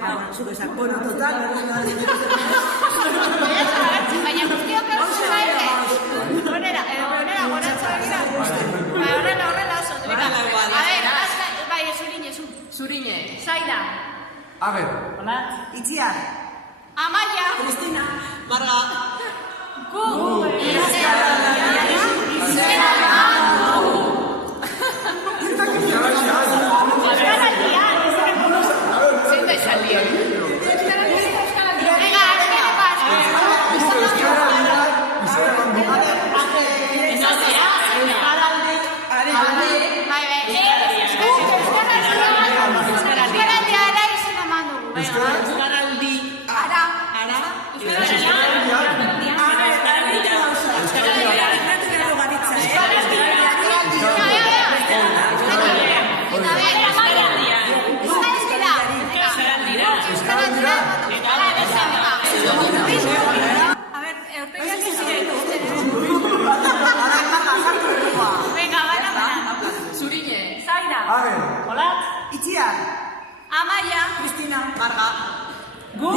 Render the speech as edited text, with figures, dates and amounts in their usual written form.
Bueno, total. Baina guztiok eusko zaite. Honera, goratxo begira. Horrela oso. A ver, bai, Zurine. Zaida. Ager. Itziar. Amaia. Cristina. Marga. Gu. Ager. Itziar. Amaia. Cristina. Marga. Gu.